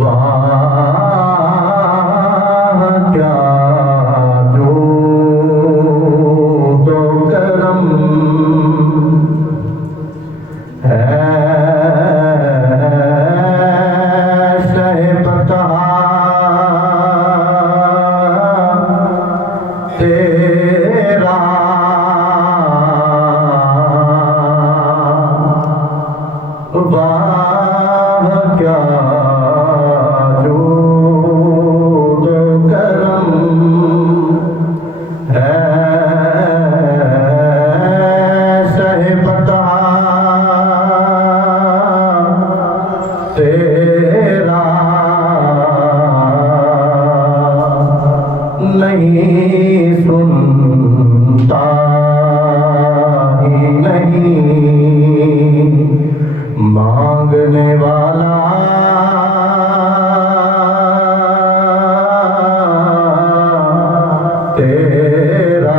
वाह क्या जो दो करम है शहबता तेरा वाह क्या जो दो करम है शहबता तेरा नहीं सुनता ही नहीं मांगने वाला तेरा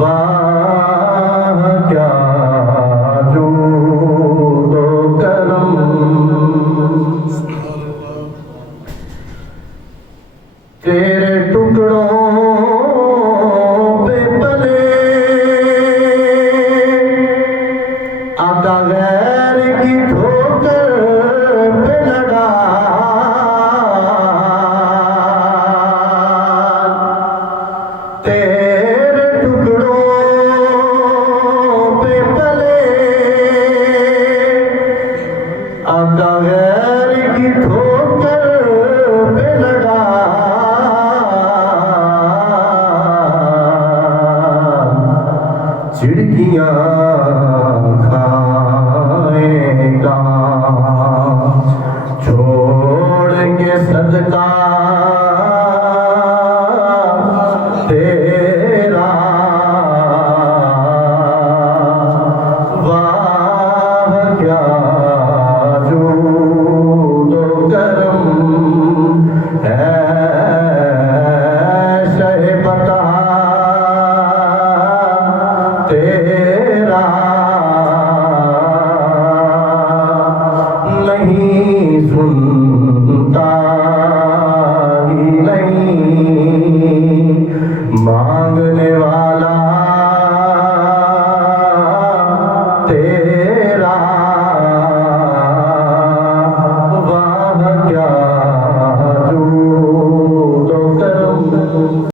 वाह क्या जो दो करम तेरे टुकड़ों पे पले आका गैर की ठोकर पे लगा तेरे टुकड़ों पे पले आका गैर की ठोकर पे लगा चिड़कियाँ खाएगा छोड़ के सदका तेरा वाह क्या जो दो करम है शहबता तेरा